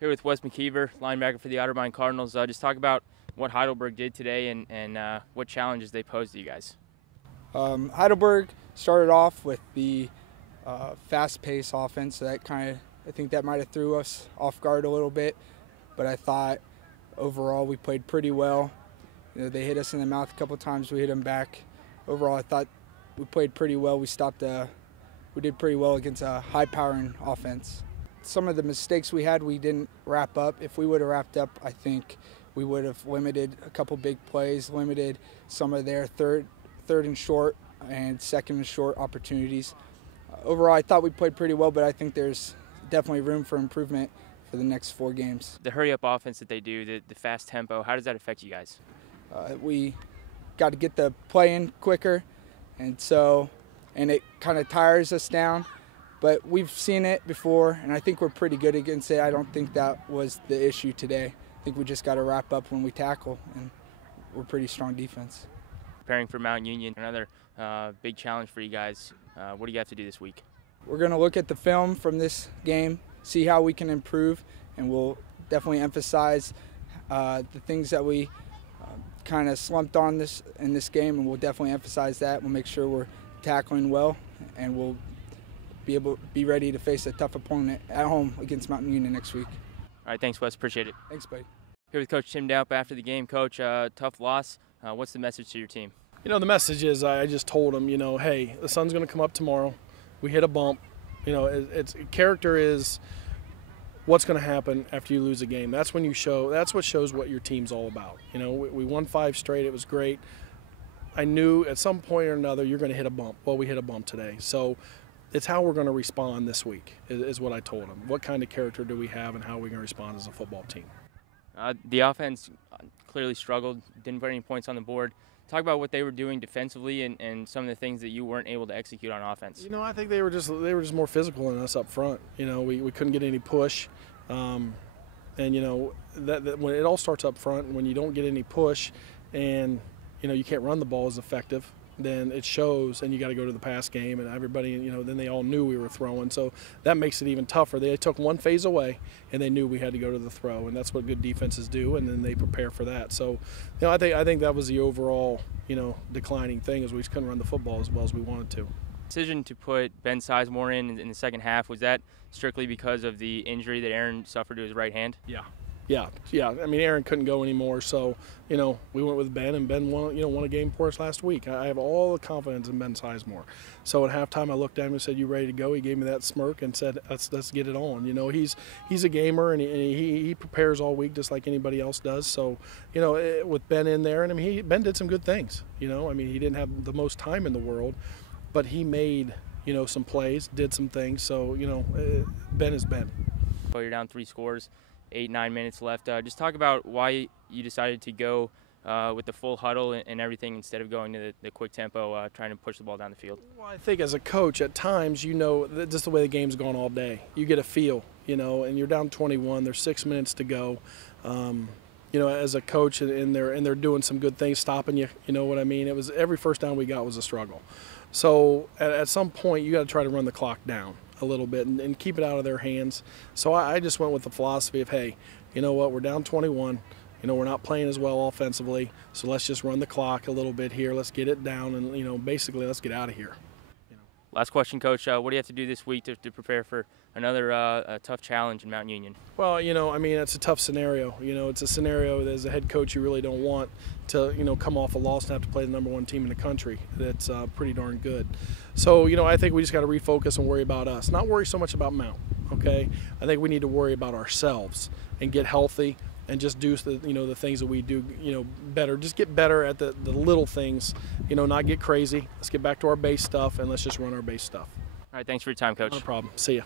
Here with Wes McKeever, linebacker for the Otterbein Cardinals. Just talk about what Heidelberg did today and what challenges they posed to you guys. Heidelberg started off with the fast-paced offense, so that I think that might have threw us off guard a little bit. But I thought overall we played pretty well. You know, they hit us in the mouth a couple times. We hit them back. Overall, I thought we played pretty well. We did pretty well against a high-powering offense. Some of the mistakes we had, we didn't wrap up. If we would have wrapped up, I think we would have limited a couple big plays, limited some of their third and short and second and short opportunities. Overall, I thought we played pretty well, but I think there's definitely room for improvement for the next 4 games. The hurry-up offense that they do, the fast tempo, how does that affect you guys? We got to get the play in quicker, and it kind of tires us down. But we've seen it before, and I think we're pretty good against it. I don't think that was the issue today. I think we just got to wrap up when we tackle, and we're pretty strong defense. Preparing for Mount Union, another big challenge for you guys. What do you have to do this week? We're going to look at the film from this game, see how we can improve, and we'll definitely emphasize the things that we kind of slumped on in this game, and we'll definitely emphasize that. We'll make sure we're tackling well, and we'll be ready to face a tough opponent at home against Mountain Union next week. All right, thanks, Wes. Appreciate it. Thanks, buddy. Here with Coach Tim Doup after the game. Coach, tough loss. What's the message to your team? You know, the message is I just told them, hey, the sun's going to come up tomorrow. We hit a bump. It's character is what's going to happen after you lose a game. That's when you show. That's what shows what your team's all about. We won 5 straight. It was great. I knew at some point or another you're going to hit a bump. Well, we hit a bump today. So it's how we're going to respond this week is what I told them. What kind of character do we have and how are we going to respond as a football team? The offense clearly struggled, didn't put any points on the board. Talk about what they were doing defensively and some of the things that you weren't able to execute on offense. I think they were just more physical than us up front. We couldn't get any push. And that when it all starts up front, when you don't get any push and you can't run the ball as effective, then it shows, and you got to go to the pass game, and everybody, then they all knew we were throwing, so that makes it even tougher. They took one phase away, and they knew we had to go to the throw, and that's what good defenses do, and then they prepare for that. So, I think that was the overall, declining thing, is we just couldn't run the football as well as we wanted to. Decision to put Ben Sizemore in the second half, was that strictly because of the injury that Aaron suffered to his right hand? Yeah. I mean, Aaron couldn't go anymore, so we went with Ben, and Ben won a game for us last week. I have all the confidence in Ben Sizemore. So at halftime, I looked at him and said, "You ready to go?" He gave me that smirk and said, "Let's get it on." He's a gamer, and he prepares all week just like anybody else does. So with Ben in there, and Ben did some good things. He didn't have the most time in the world, but he made some plays, did some things. So Ben is Ben. Well, you're down 3 scores. 8-9 minutes left. Just talk about why you decided to go with the full huddle and everything instead of going to the quick tempo, trying to push the ball down the field. Well, I think as a coach, at times, just the way the game's gone all day, you get a feel, and you're down 21. There's 6 minutes to go. As a coach, and they're doing some good things, stopping you. You know what I mean? It was every first down we got was a struggle. So at some point, you got to try to run the clock down a little bit and keep it out of their hands. So I just went with the philosophy of, hey, you know what, we're down 21. We're not playing as well offensively, so let's just run the clock a little bit here. Let's get it down, and basically let's get out of here. Last question, Coach. What do you have to do this week to prepare for another tough challenge in Mount Union? Well, it's a tough scenario. It's a scenario that as a head coach you really don't want to, come off a loss and have to play the #1 team in the country. That's pretty darn good. So, I think we just got to refocus and worry about us. Not worry so much about Mount, okay? I think we need to worry about ourselves and get healthy and just do the things that we do, better. Just get better at the little things, not get crazy. Let's get back to our base stuff, and let's just run our base stuff. All right, thanks for your time, Coach. No problem. See ya.